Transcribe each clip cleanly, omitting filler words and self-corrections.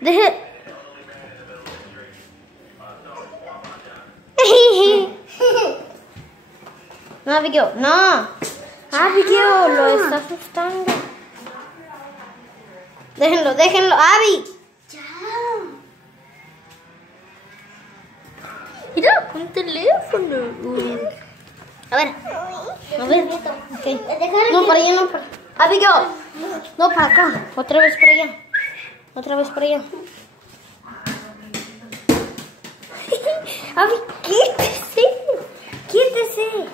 Deje. No, Abigail, no. Abigail, lo está asustando. Déjenlo, déjenlo, Abby. Mira, un teléfono. A ver. Okay. No, para allá, no, para. Abigail. No, para acá. Otra vez para allá. Otra vez para allá. Abby, quítese. Quítese.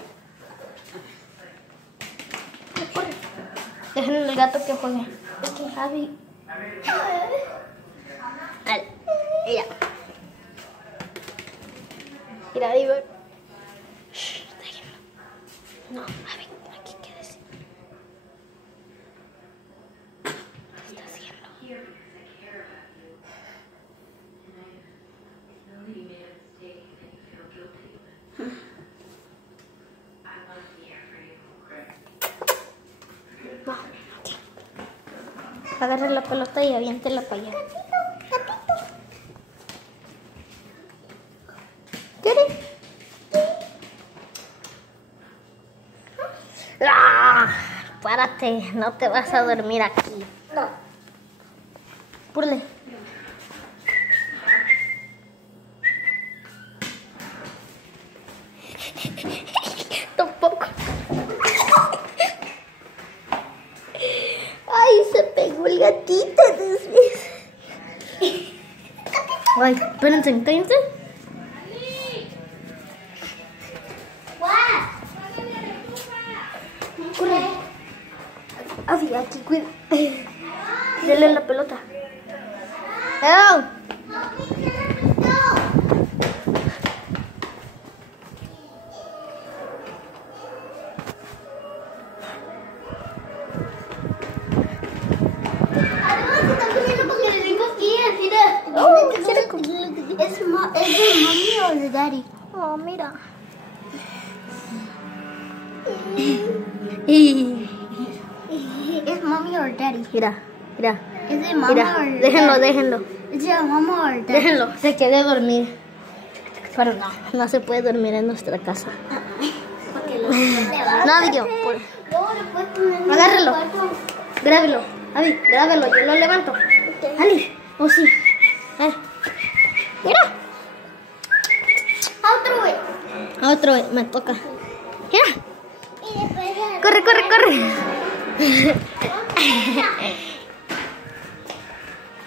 Déjenle el gato que juegue. Abby. Vale. Mira. Mira, ahí va. Shh, déjenlo. No, Abby, aquí quédese. ¿Qué está haciendo? No, aquí. Agarre la pelota y aviéntela para allá. ¡Ah! Párate, no te vas a dormir aquí. No. Púrale. Tampoco. Ay, se pegó el gatito. Ay, espérense, cállense. Corre. Así, aquí, cuida. Dele la pelota. ¡No! ¿Es de mami o de daddy? Oh, mira. ¿Es mami o daddy? Mira, mira. ¿Es de mamá Mira, o daddy? déjenlo, déjenlo. ¿Es de mamá o daddy? Déjenlo, se quiere dormir. Pero no, no se puede dormir en nuestra casa. Porque lo No, Abigail, Luego le puedes poner en agárrelo. el cuarto. Grábelo. Abby, grábelo, yo lo levanto. Ali, oh sí. Mira. Otro güey. Otro, me toca. Mira. Y después ya... Corre, corre, corre.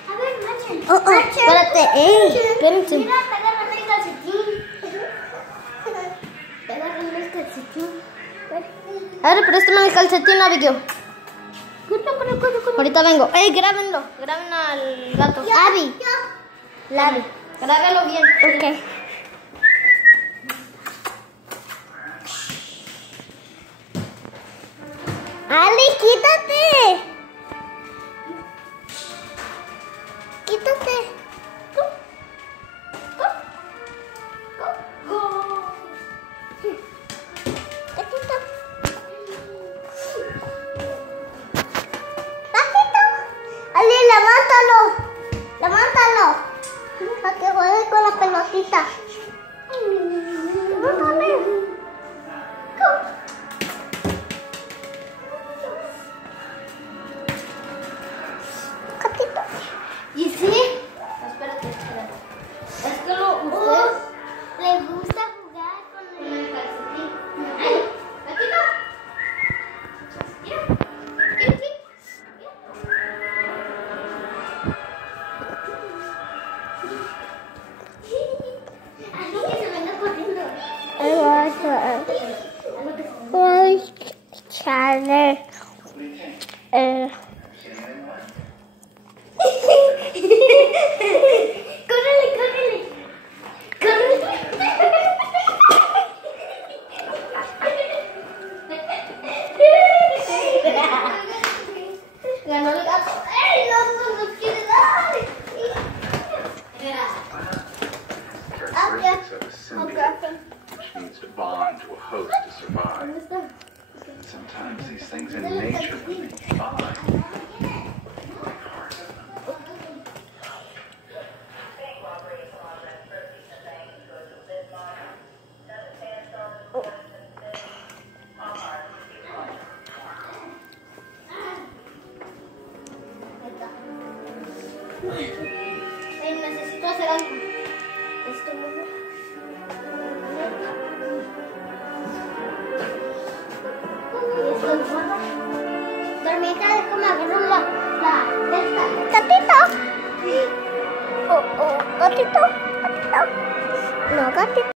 A ver, Machen. Oh, oh, espérate, espérense. Mira, te agarran el calcetín. Te agarran el calcetín. A ver, préstame el calcetín, Abigail. Corre. Ahorita vengo. Grábenlo. Graben al gato. Abby. Abby. Grábelo bien. Ok. Ali, quítate. Quítate. Ali, levántalo. Para que juegue con la pelotita. Gatito. ¿Y sí? Espérate. Es que usted Le gusta jugar con con el... el calcetín. ¡Ay! ¡Gatito! Mira. ¿Qué? Así que se venga corriendo. Ay, chale. Necesito hacer algo. Dormita, déjame agarrar gatito. Gatito. No, gatito.